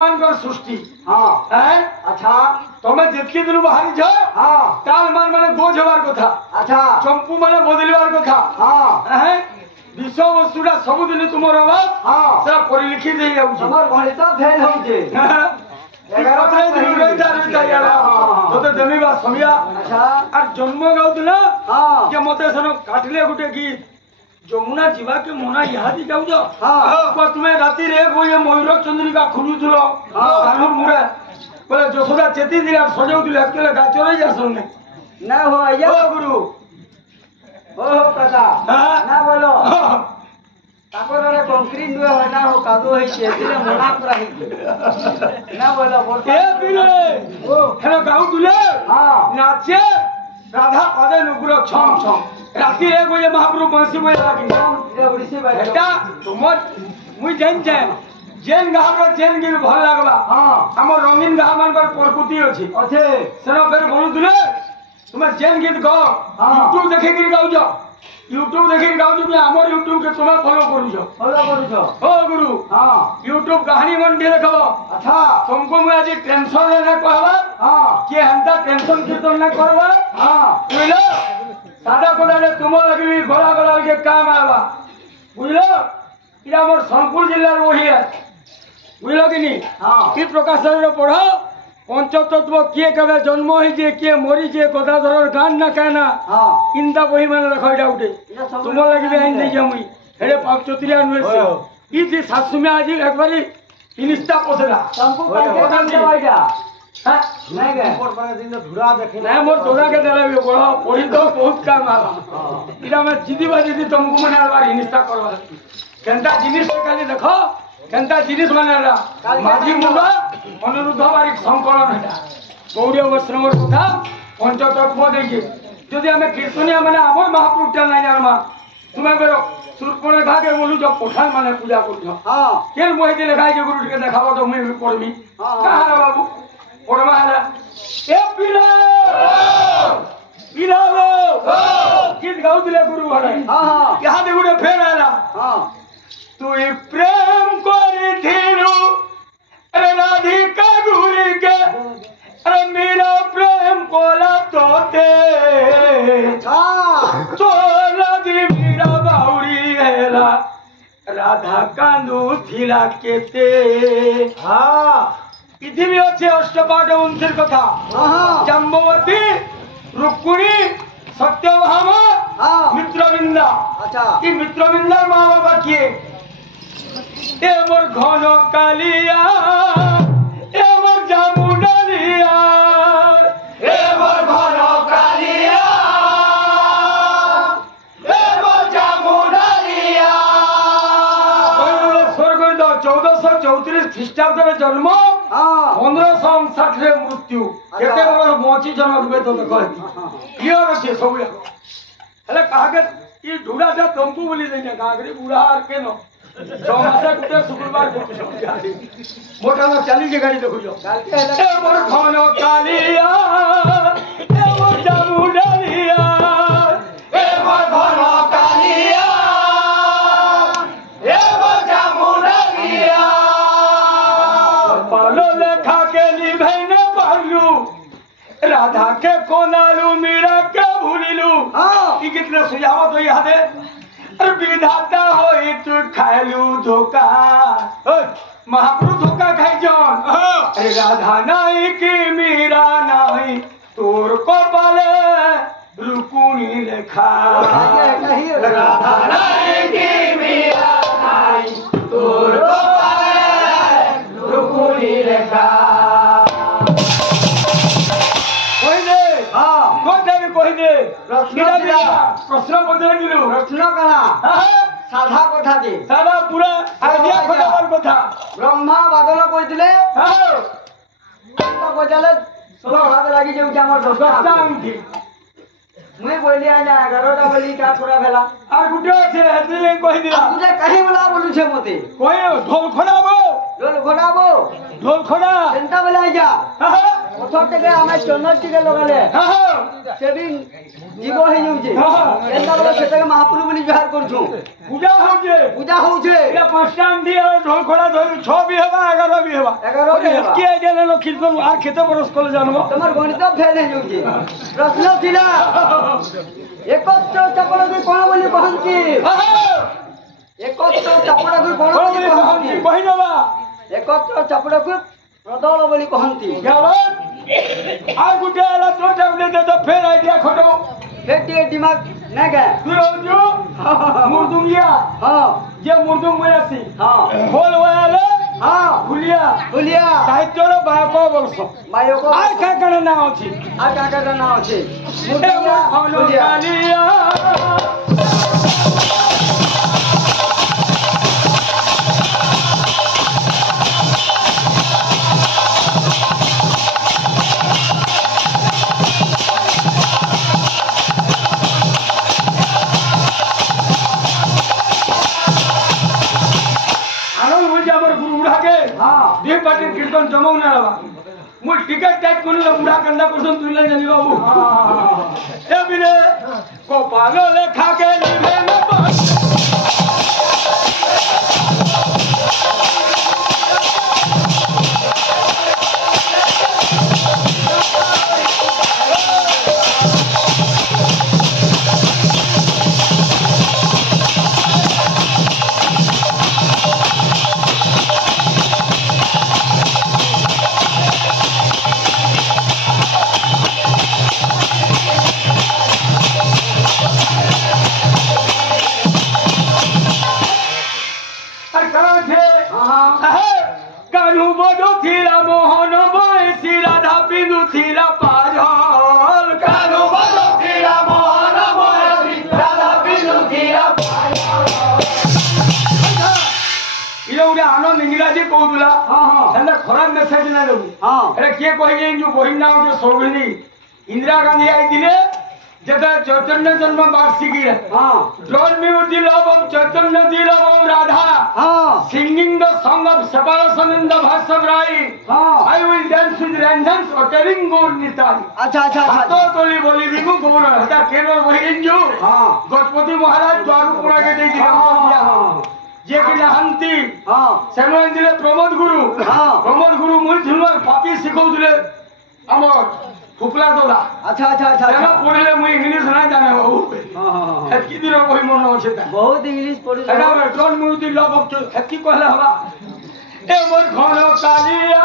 सृष्टि हाँ हैं अच्छा तुम्हें जितकी दिन बाहरी छ हाँ काल मान माने गोज हबार कथा अच्छा चंपू माने बदलिबार कथा हाँ हैं विषय वस्तुटा सब दिन तुमर अभाव हाँ सेटा परिलिखि दे जाउछ हमर गणित फेल होइछे 11 दिन रहता यार तोते देमिबा समिया अच्छा আর জন্ম গাউতলা हाँ যে মতে সন কাটলে গুটে গীত যমুনা जीवा के मोना इहादी जाउछ हाँ को तुमे राती रे कोई मयूर चंद्रिका खुलुथलो हाँ। कानूर मुरे बोले जसोदा चेती दिला सजाउथले अकेले गाचरे जासन ने ना हो या ओ गुरु हो काका हाँ। ना बोलो हाँ। ताकोरे कंक्रीट नुए हो ना हो कादो होइछे दिले मोना पुरा होइछे ना बोलो बोल ए बिरे ओ हेलो गाउथले हाँ नाचे राधा पदे नुपुर छम छम राती रे कोई महाप्रभु बंसी बजा लागी ये उड़ीसी भाई এটা তোমার মুই জানছে জেন গাহর জেন গির ভাল লাগলা हाँ আমার রঙিন গাহ মানকর প্রকৃতি আছে अच्छे সেন ফের বলুতলে তুমি জেন গীত গাও हाँ। ইউটিউব দেখে গির গাউছ ইউটিউব দেখে গাউছ কি আমার ইউটিউব কে তুমি ফলো করুছ फॉलो करूछो ও গুরু हाँ ইউটিউব কাহিনী মন দিয়ে দেখাবো अच्छा तुमको मैं आज टेंशन है ना कहवा हाँ कि हमता टेंशन कीर्तन ना करवा हाँ बुझलो सादा कोदाले तुम लगी घोड़ा गला के काम आवा बुझलो इरा मोर सोनपुर जिला वही है बुझलो कि नहीं हाँ की प्रकाशन रो पढ़ो पंचतत्व किए कबे जन्म होई जे किए मरी जे गदाधर गान ना कहना हाँ इंदा वही माने रखो इटा उठे ये सब तुम लगी आइन दे जमुई हेडे पाप चोतिरिया नुए से ई थी सासु में आज एक बारी इनिस्टा पोसरा तुमको कैसे काम करवाइगा हां नहीं गए नहीं मोर तोरा के देला भी बड़ा पढ़ी तो बहुत काम आला इरा मैं जिदी बाजी दी तुमको मने बार इनिस्टा करवा केनता जिनिस खाली देखो केनता जिनिस माने आला माझी मुंडा अनुरुद्ध बारी संकलन हेटा गौड़ीय वैष्णवर कथा पंचतत्व देखे যদি আমি কীর্তনিয়া মানে আমার মহাপুরটা নাই জানমা তুমি বেরো সুরপণে ঘাকে বলু যে পঠান মানে পূজা করছো हाँ কেন বইতে লেখাই যে গুরুটিকে দেখাবো তো মুই পড়বি हाँ। কাহারা বাবু পড়বা হলা এ পিলা পিলা গীত গাউছিলে গুরু হলে हाँ हाँ ইহাদে গুড়ে ফের আলা हाँ তুই প্রেম করিথিলু রে রাধিকা গুরিকে अरे मेरा प्रेम कोला तोते हाँ तो लगी मेरा बाउरी हेला राधा कांदू थिला केते हाँ पृथ्वी अच्छे अष्टपाठ उनसे कथा हाँ जम्बवती रुक्मिणी सत्यभामा हाँ मित्रविंदा अच्छा ये मित्रविंदा माँ बाबा किए ए मोर घन कालिया ए मोर जामुनरिया ए मोर घन कालिया ए मोर जामुनरिया बोलो स्वर्ग 1434 ख्रीष्टाब्द में जन्म हाँ 1559 रे मृत्यु केते बड़ मोची जन रुबे तो देखो क्लियर আছে सब हेले कागे ई ढुडाटा तंपू बोली देने कागरे बुढ़ा आर केनो जमासा कुटे शुक्रवार को मोटा ना चाली के गाड़ी देखो जो ए मोर खानो कालिया ए मोर जामू डालिया ए मोर खानो कालिया ए मोर जामू डालिया पालो लेखा के निभैने पालू राधा के कोनालू मीरा के भूलिलू हाँ ई कितने सुझाव तो याद है अरे विधाता होई तू खालू धोखा महाप्रभु धोखा खाई जौन अरे राधा नहीं कि मीरा नहीं तोर को पाले रुकुनी लेखा राधा नहीं कि मीरा नहीं तोर को पाले रुकुनी लेखा कोई दे हाँ कोई दे प्रश्न प्रश्न पचार दिलु प्रश्न कला साधा कथा दे सारा पूरा आइडिया खोलाबार कथा ब्रह्मा बादल कइतिले हां तो बजाले सोला भाग लागि जे हमर दस्ता दस्ता आंधी मुई बोली आना 11टा बोली का पूरा भेला আর গুটে আছে হেদিলে কই দিলা तुझे कहीं बोला बोलू छे मते কই ঢোল খড়াবো लोल घोड़ाबो ঢোল খড়া चिंता बोला जा পথর থেকে আমি চন্দন টিকে লগালে সেদিন জীব হয়ে যাচ্ছে এন্তা বলে সেটাকে মহাপ্রভু বলি বিহার করছু পূজা হচ্ছে পূজা হচ্ছে এটা 5টা দিয়ে ঢোল খোলা ধরে 6 বি হবা 11 বি হবা 11 বি হবা কি আইডিয়া নেলো কীর্তন আর খেতে বরস করে জানবো তোমার গণিত ফেল হয়ে যাচ্ছে প্রশ্ন ଥିଲା একত্র চাপড়াকে কোন বলি কহନ୍ତି একত্র চাপড়াকে কোন বলি কহନ୍ତି কহি নবা একত্র চাপড়াকে প্রদল বলি কহନ୍ତି গাবন আর গুটে আলা তো টাইমলে দে তো ফের আইডিয়া খটো ফেটি দিমাগ না গে তুই রঞ্জু মুরদুঙ্গিয়া হ্যাঁ যে মুরদুং বয়াসি হ্যাঁ খোল ওয়ালে হ্যাঁ ভুলিয়া ভুলিয়া সাহিত্যর বায়ক বলছ বায়ক আর কাকার না আছে আর কাকার না আছে এ মোর খনো কালিয়া দুই পার্টির কীর্তন জমাও না বাবা মু টিকেট টাইট করলে বুড়া কান্দা করছন তুই না জানি বাবু এ বিরে কপাল লেখা কে নিভে না কানু বড় থিলা মোহন বয়সী রাধা বিন্দু থিলা পাজল কানু বড় থিলা মোহন বয়সী রাধা বিন্দু থিলা এটা ଗୋଟେ ଆନନ୍ଦ ଇଂରାଜୀ କହୁଥିଲା ସେଟା ଖରାପ ମେସେଜ ନା ଦେବୁ ଏଟା କିଏ କହିଲେ ଯୋଉ ବହି ନା ଗୋଟେ ସୌଭିନୀ ଇନ୍ଦିରା ଗାନ୍ଧୀ ଆଇଥିଲେ যেটা চৈতন্য জন্ম বার্ষিকী don't mew the love of Chaitanya the love of Radha singing the song of separation in the verse of Rai I will dance with Ranjan uttering Gour Nitai আচ্ছা আচ্ছা তো তোলি বলি বিগু গৌর এটা কেন বহিঞ্জু গজপতি মহারাজ দ্বারপুরাকে দেই দিলা যে কি নাহান্তি সেমান দিলে প্রমোদ গুরু মুই ঝুলবার পাপি শিখাউଥିଲେ আমার ফুকলা দাদা আচ্ছা আচ্ছা আচ্ছা সেটা পড়লে মুই ইংলিশ না জানে বাবু এতকি দিন বই মন আছে তা বহুত ইংলিশ পড়ি এটা don't mew the love of এতকি কইলে হবা এ মোর ঘন কালিয়া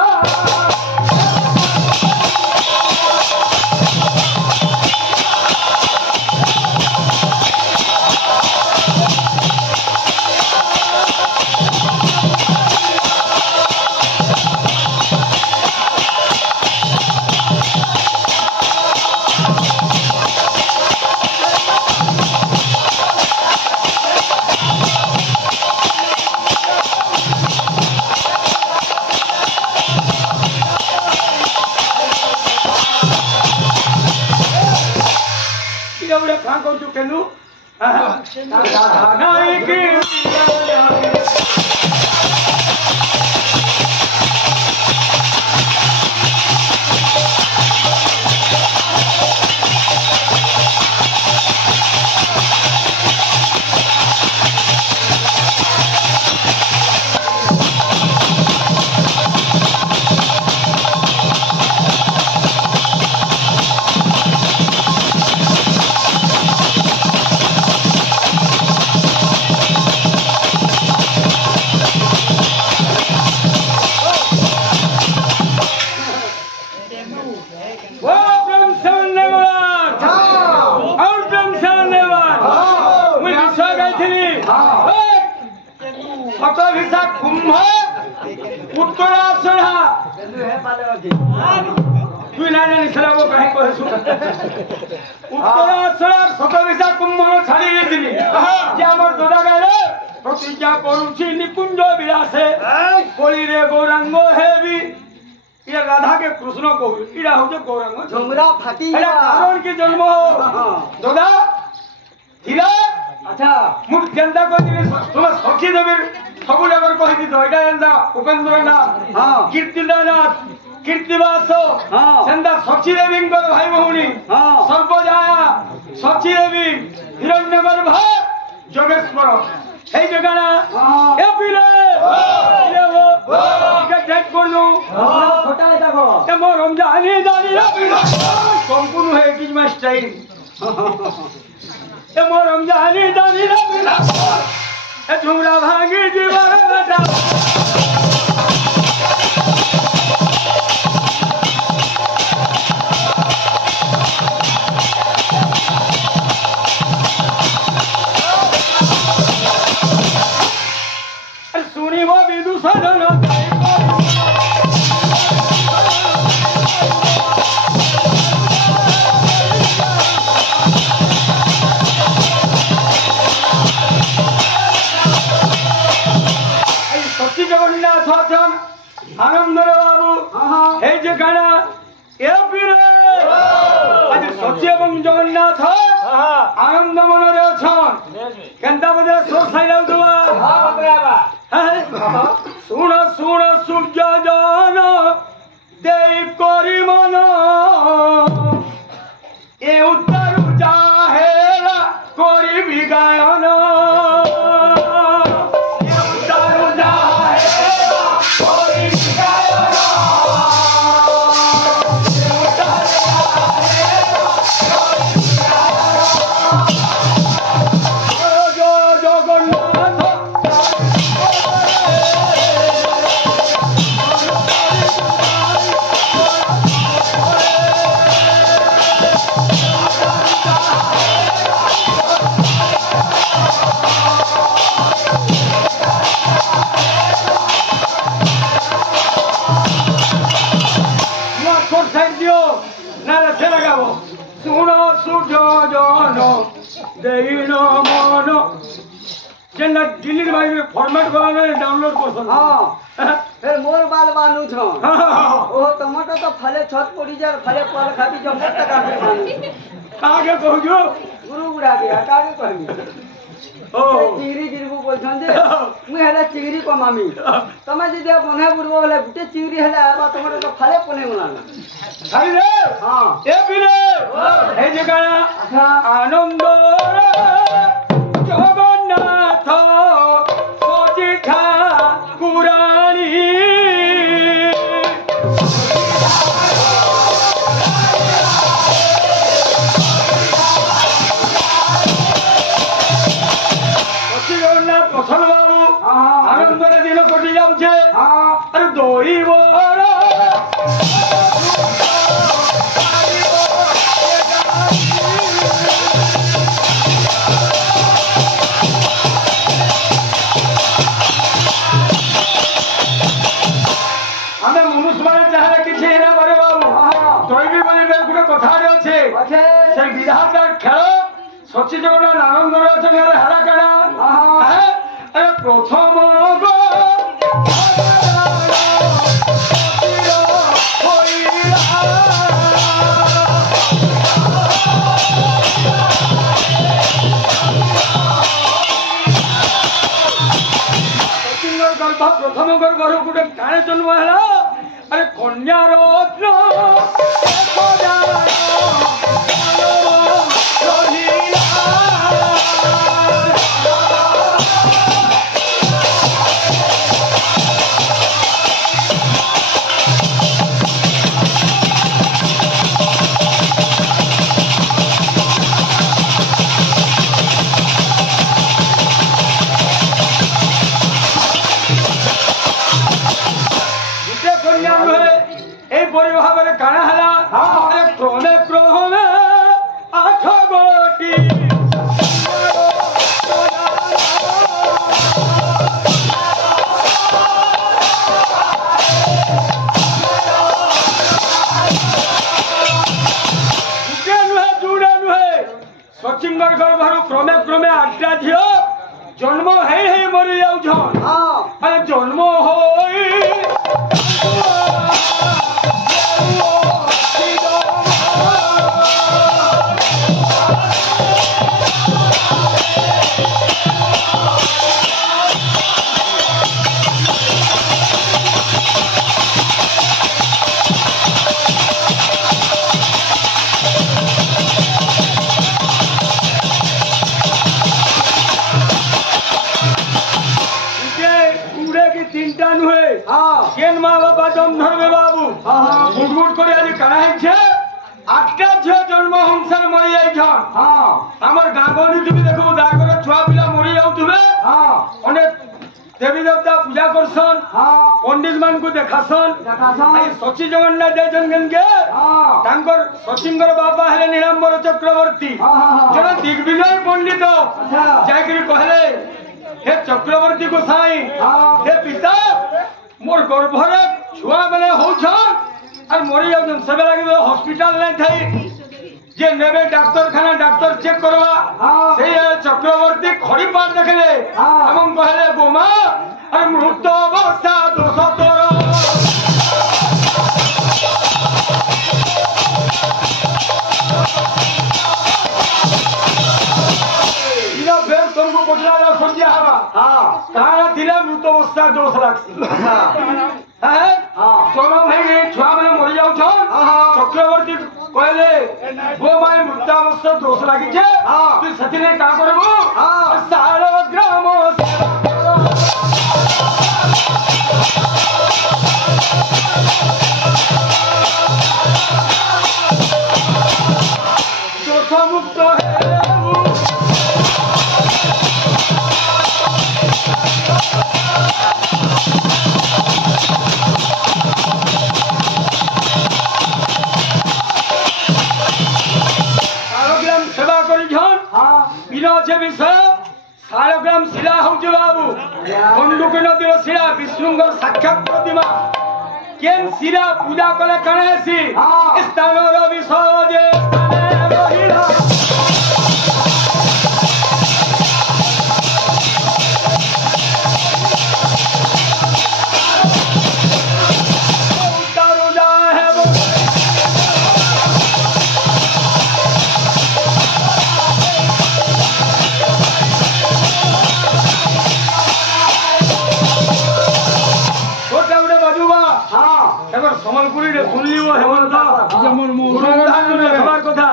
তুই না জানি সেটা কাহি কহেছু উত্তরাশর শতবিশা কুম্ভ ছাড়ি দিলি যে আমার দাদা গায়ে প্রতিজ্ঞা করুছি নিকুঞ্জ বিলাসে বলিরে গৌরাঙ্গ হেবি ये राधा के कृष्ण को इड़ा हो जो गौरांग झुमरा फाटी एला कारण की जन्म दादा हिला अच्छा मुख जनता को दिने तुम सखी देवी सब जगह कहि दी तो एटा जनता उपेंद्र नाथ हां कीर्तिदानाथ কীর্তিবাস হ্যাঁ। সেন্দা সচি দেবীঙ্কর ভাই ভৌণী হ্যাঁ। সর্বজায়া সচি দেবী হিরণ্যগর্ভ যোগেশ্বর এই জায়গাটা হ্যাঁ। এ পিলে টেক করলু ফোটাই দেখো মোর রমজানি জানি সম্পূর্ণ হয়ে গেছে মাই স্টাইল মোর রমজানি জানি এ ঝুমরা ভাঙি জীবন বেটা শুনিব বিদূষণ সত্যি জগন্নাথ আছেন আনন্দর বাবু এই যে গানা এ পীরে আজ সত্যি এবং জগন্নাথ আনন্দ মନରେ অছন কেনতা বদে সোর সাইলাউ দুয়া শুণ শুণ সূর্য জন দেই করি মন এ উত্তর যাহেরা করিবি গায়ন दिल्ली फॉर्मेट डाउनलोड कर हाँ फिर मोर बाल बानू छो ओ टमाटर तो फले छत पड़ी जा फले पाल खाती जो मत काटे बानू कागे कहजो गुरु गुड़ा के कागे कहबी ओ चिंगरी जिरबू बोलछन जे मु हेला चिंगरी को मामी तमे जे दे बने बुरबो वाला गुटे चिंगरी हेला बा टमाटर तो फले पने गुना खाई रे हां ए बिरे हे जे गाना अच्छा आनंद जगन्नाथ सोजी ठाकुरानी जगन्नाथ प्रसन्न बाबू आनंद दिन कटि जाऊे अरे दही बड़ा সচি জগন্নাথ আনন্দ রয়েছেন হেলা কাড়া আরে প্রথম গর্ভ প্রথম গর্ভর গোটে কানে জন্ম হেলা আরে কন্যা রত্ন सचिंगर गर्भर क्रमे क्रमे आठटा झील जन्म है मरी जाऊन अरे जन्म हो মা বাবা জম ধরবে বাবু গুট করে আজ কানা হচ্ছে 8টা ঝিও জন্ম হংসার মরি যাইছন আমার গাঁ গহলি তুমি দেখো যার ছুয়া পিলা মরি যাউথিবে অনেক দেবী দেবতা পূজা করছন পণ্ডিত মানকু দেখাছন এই শচী জগন্নাথ যাইছন কেনকে তাঙ্কর শচীঙ্কর বাবা হেলে নীলাম্বর চক্রবর্তী যেন দিগ্বিজয় পণ্ডিত যাইকি কহলে হে চক্রবর্তী গোসাই হে পিতা মোর গর্ভরে ছুয়া বেলে হউছন আর মরি যাউছন সেবে লাগি হসপিটাল নাই থাই যে নেবে ডাক্তারখানা ডাক্তার চেক করবা সেই চক্রবর্তী খড়ি পার দেখলে এবং কহলে বোমা আর মৃত অবস্থা 217 ফের তোমাকে পচলা সঞ্জয় হবা তারা দিলে মৃত অবস্থা 2 লাগছে হ্যাঁ চলো ভাই ছুয়া মানে মরি যাউছ চক্রবর্তী কইলে বোমায় মৃতাবস্থা 2 লাগিছে তুই সেদিনে কা করবো সারা গ্রাম মুক্ত সেবা করিছন বিরছে বিষয় শালগ্রাম শিলা হচ্ছে বাবু বন্দুক নদীর শিলা বিষ্ণুঙ্কর সাক্ষাৎ প্রতিমা কেন শিলা পূজা কলে কানে আসি স্থানর বিষয় যে স্থানে রহিলা সম্বলপুরী শুনলি হেমন্ত কথা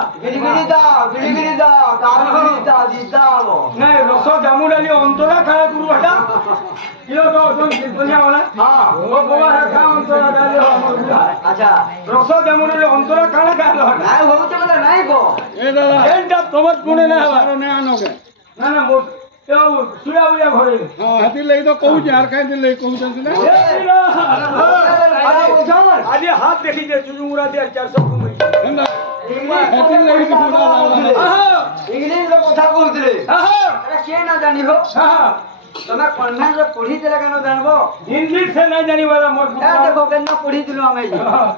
রস জামু ডালি অন্তরা খাওয়া গুরু হাটা রস জামু ডালি অন্তরা খানা খাইল তোমার কোনে না না না সুরা বুঝা ঘরে হাতি লাগি তো কହୁଛି আর খাই দিলে কହୁଛନ୍ତି না আজ হাত দেখি যে চুজুমুরা দিয়ে 400 কমই হাতি লাগি তো পুরা ইংলিশ কথা কହୁଥିଲେ এটা কে না জানি হো তুমি কনভেন্ট রে পঢ়ি দিলে কেন জানবো ইংলিশ से नहीं जानी वाला मोर देखो केना पढ़ी दिलो हमें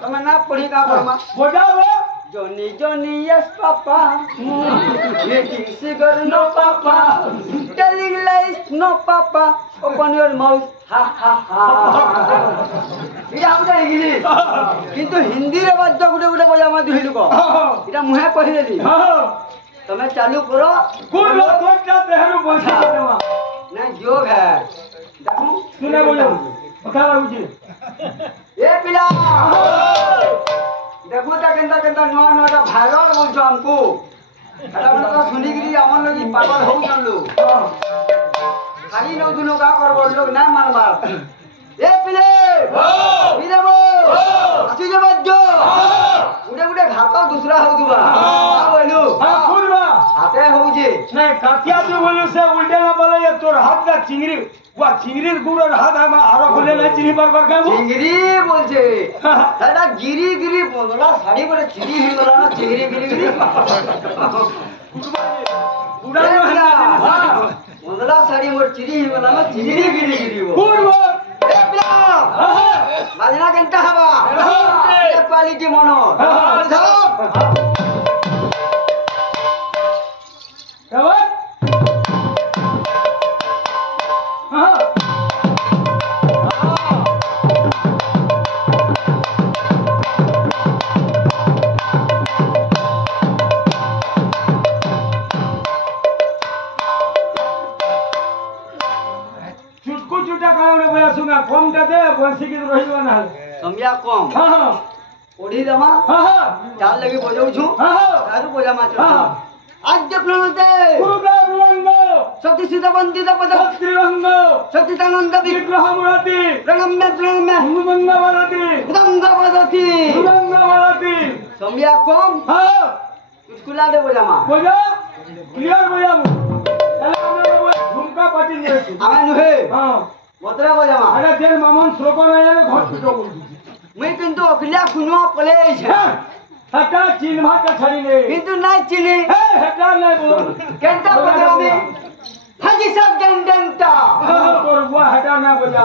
তুমি না পঢ়ি का परमा बोजाबो Johnny Johnny yes papa making cigar no papa telling lies no papa open your mouth ha ha ha এটা আমরা ইংলিশ কিন্তু হিন্দি রে বাদ্য গুটে গুটে বজা মা দুই লোক এটা মুহে কহি দেলি তুমি চালু করো কোন লোকটা দেহরু পয়সা দেবা না যোগ है দেখো শুনে বলো কথা লাগুছি এ পিলা देखो ता केंदा केंदा नवा नवा भाइरल बोलछो हमको एटा मन तो सुनी गिरी हमन लगी पागल हो जानलो खाली नो दुनो का करबो लोग ना मानबा ए पिले पिलेबो आसी जे बज्जो उडे उडे घातो दूसरा हो दुबा आ बोलू हां खुरबा हाते हो जे नहीं काटिया जो बोलू से उल्टे ना बोले ये तोर हाथ का चिंगरी वा चिंगरीर गुड़र हाथ हम आरो खोले ना चिनी बार का चिंगरी बोलछे दादा गिरी गिरी बोलला साड़ी परे चिरी ही बोला ना चिंगरी गिरी गिरी उड़ा बोलला साड़ी मोर चिरी ही बोला ना चिंगरी गिरी गिरी बोल ए पिला बाजना घंटा हवा क्वालिटी मनो क्या कम दे बंसी की रहिबा ना समया कम हां हां ओढी दमा हां हां चाल लगे बजाऊ छु हां हां आरु बजा मा आज जपलो दे गुरुदेव रंगो सती सीता वंदित पद श्रीरंग सचितानंद विग्रह मूर्ति प्रणम्य भंग वदति उदंग वदति भंग वदति सम्या कम हां स्कूला दे बोजामा बोजा क्लियर बोजामु তাহলে আমরা ঝুমকা পাটি নিয়েছি আমি নুহে হ্যাঁ মতরা बोजामा আরে যে মামন শ্লোক নাই জানে ঘট পিটো বলছি মুই কিন্তু অখিলা খুনুয়া পলে আছে হাটা চিনভাটা ছাড়ি নে কিন্তু নাই চিনি হেটা নাই বল কেনটা बोजाমি হাজি সব গন্ডেন্টা তোর বুয়া হেটা না बोजा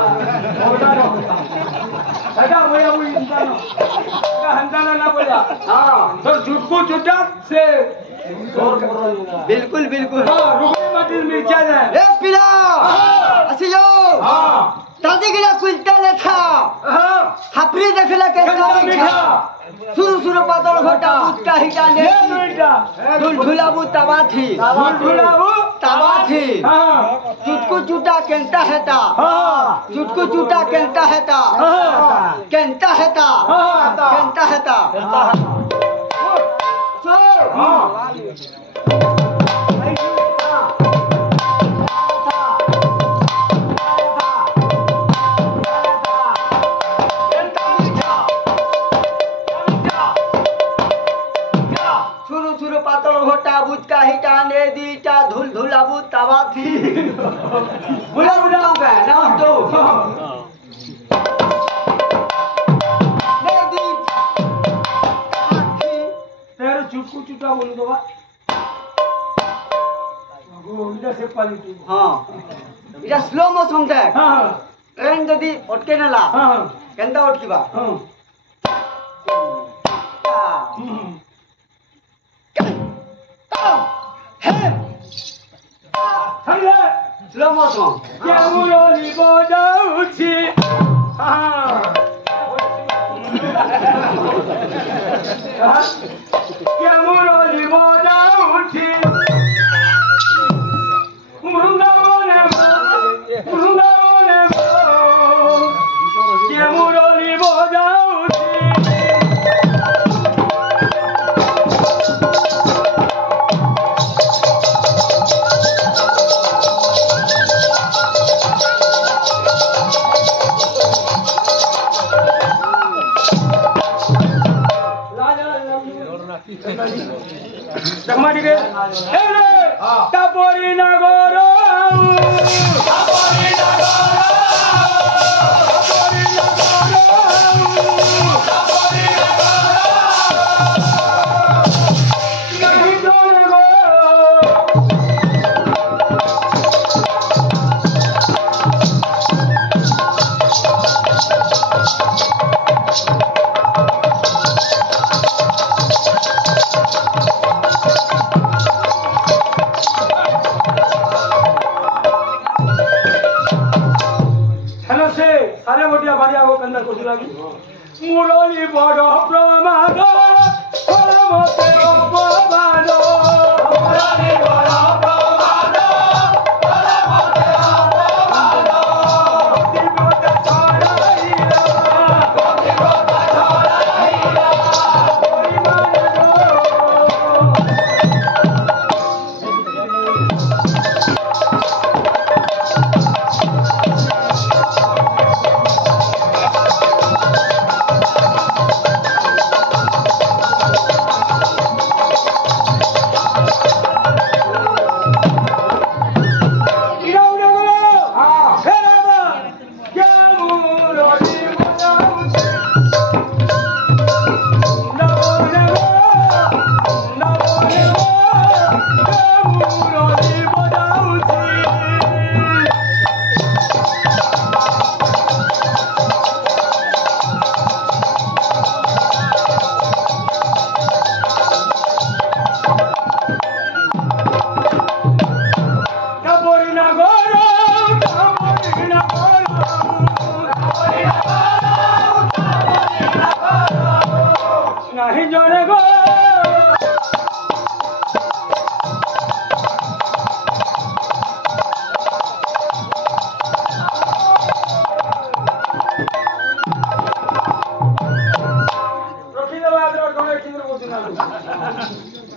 ওটা না হেটা बोया वो इंसान का हंदाना ना बोला हां तो झुटकू झुटा से बिल्कुल बिल्कुल हां रुपये माटी मिर्चा जाए ए पिला আসি যাও हां दादी गिला कुलता लेखा हां हापरी देखला के मिठा सुरु सुरु पातल घटा उचका हिटा ने ये मिठा ढुलढुलाबू तबाथी ढुलढुलाबू तबाथी हां चुटकू चुटा केंता हेता हां चुटकू चुटा केंता हेता हां केंता हेता हां केंता हेता चो हां सुरु सुरु पातल घटा बुचका हिटा ने दीटा ढुलढुलाबू तबाथी बुला बुला का ना तो ने दी तेरे चुटकू चुटा बोल दो बा गोविंदा से क्वालिटी हां इटा स्लो मोशन देख हां ट्रेन जदी अटके नला हां केंता अटकीबा हां स्लो मोशन কেমুরলি বজাউছি কেমুরলি বজাউছি বৃন্দাবনে বৃন্দাবনে কেমুরলি বজাউছি জগমাটিকে এরে তাপরি নগর তাপরি নগর তাপরি নগর তাপরি নগর নাহি জনে सारे मोटिया बाड़िया वो कंदर को लगी मुरली बड़ प्रमाद परमते अपमान मुरली बड़ प्रमाद परमते अपमान दिव्यत छड़ाईला दिव्यत छड़ाईला परिमान नहीं जाने गो रखी दो आज और कोने किंद्र बोलना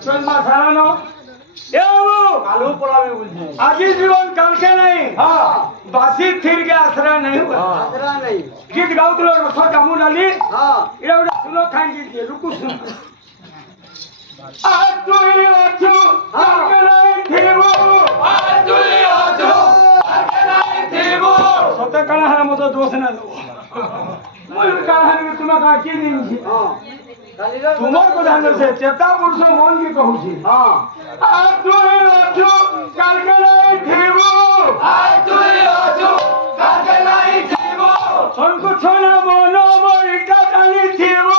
चल मा सारानो ए बाबू কালু পলাবি বলছে আজি জীবন কালকে নাই হ্যাঁ বাসি থির কে আশ্রা নাই हुआ আদরা নেই गीत गाउतलो रस जामु डाली হ্যাঁ इरा उडा सुनो खाई जी रुकु सुन आज तुई अछु आगे नहीं थीबो आज तुई अछु आगे नहीं थीबो सते काना है मतो दोष ना दो मुई काना है तुमा का की दिन छी হ্যাঁ কালির तुमर को ध्यान से चेता पुरुष मन की कहू छी হ্যাঁ आज तुई अछु कालके नहीं थीबो आज तुई अछु कालके नहीं थीबो छनको छना मनो मरिटा जानी थीबो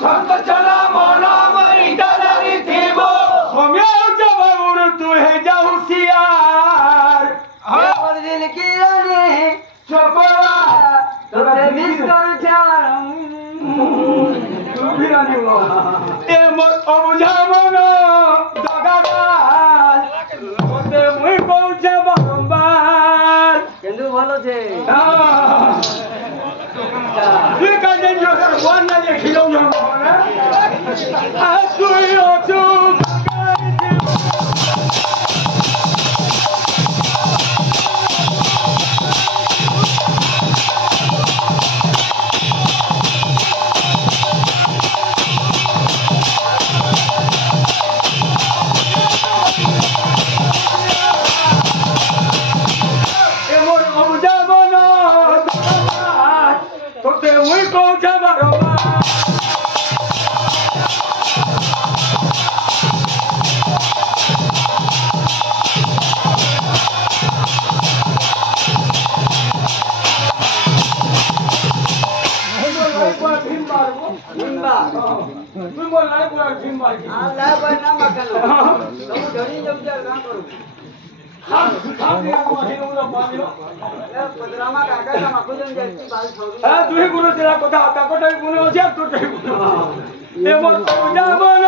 छनको छना मनो मरिटा जानी थीबो सोम्या जबाउर तू है जाहुसियार ये पर दिल की रानी चपवा তোতে মিস করছাম तू भी रानी हो ए मोर अबुझा मनो दगादार ओते मुई पहुंचे बारंबार কিন্তু ভালো আছে তুই কাজে জোর কোন না যে খিলো জন্ম না আজ তুই অচু এমন অবুঝাবন তোতে মুই কৌছা বারবার নিম্বা তুই বল নাই বল ভীম মারি আল্লাহ ভাই না মাকানো তুমি ধরি যাও যা গান করো খান খান দিয়া মারি ওরা পানিও এ পদরামা কাকা না মাকুজন যাইছি বাল ছড়ি হ্যাঁ তুই গুলো তেরা কথা আতা কোটাই গুলো আছে আর তোটাই গুলো এমন অবুঝাবন